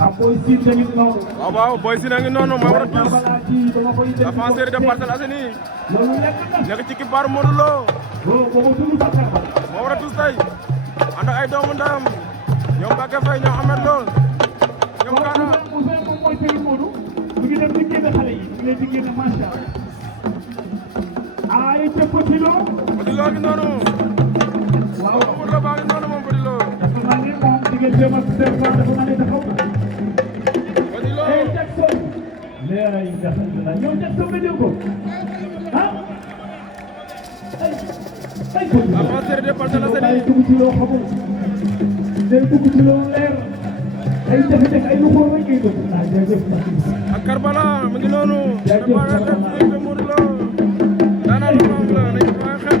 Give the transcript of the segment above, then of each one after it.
waaw waaw Boy Sine a ngi noonu moo war a Touss défenseur de Parcelles Assainies nekk ci kipaaru Modou Lo moo war a Touss tey ànd ak ay doomu ndam ñoom Mbacke Faye ñoom Ahmed Lo ñoom Kana Petit Lo ngi noonu waaw Modou Lo baa ngi noonu moom Petit Lo avancé de Parcelles Assainies ak Karbala mu ngi noonu Modou Lo daanaka moom la nañ ko xel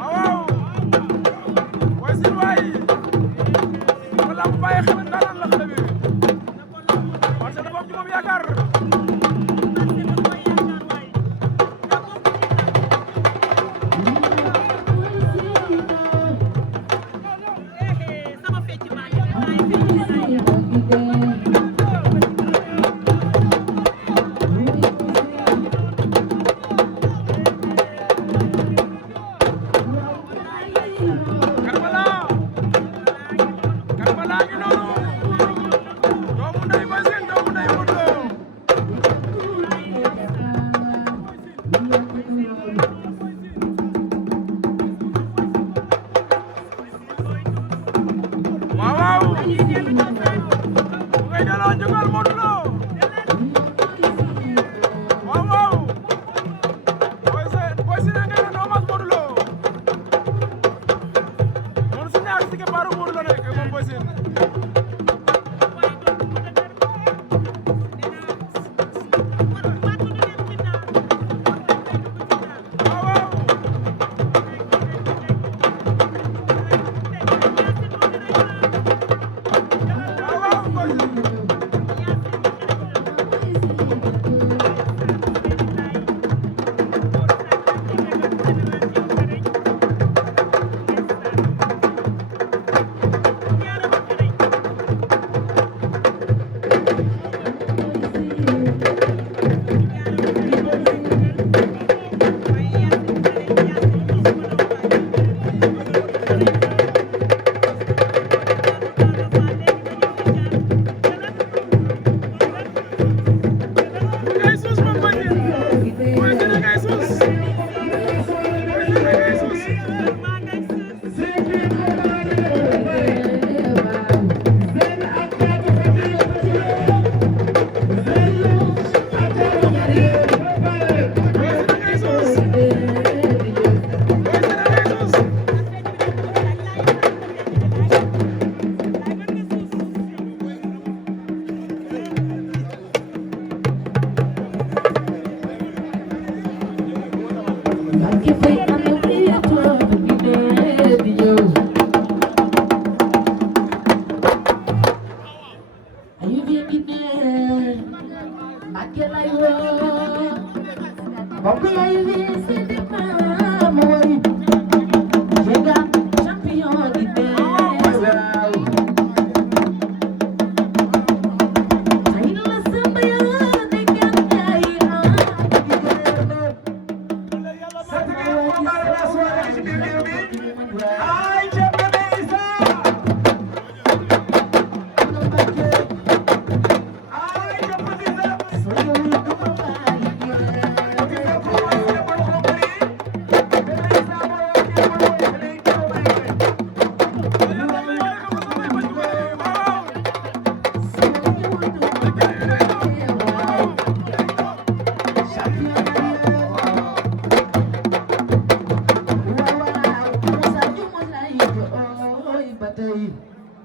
waaw Boy Sine waay wala mu bàyyi xel ndaanaan la xale bi parce que dafa am ci moom yaakaar waaw ngay delloo jógal Modou Lo waaw Boy Sine ngay doon hommage Modou Lo moom su ñaari si keppaaru Modou Lo nekk moom Boy Sine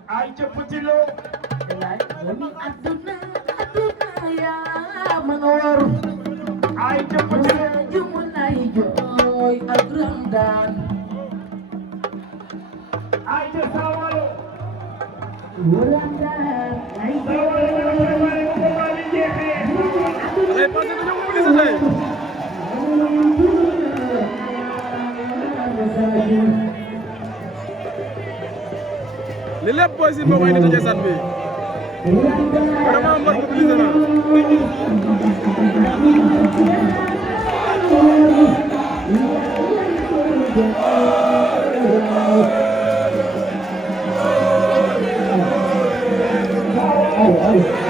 ay ca Petit Lo aduna ya manor ay ca Petit Lo jumulay joy ak ramdan ay ca Sawalo ramdan ay allez passez dañoo mobiliser li lépp Boy Sine moo koy indi ci stade bi vraiment mbër mobilisé na oh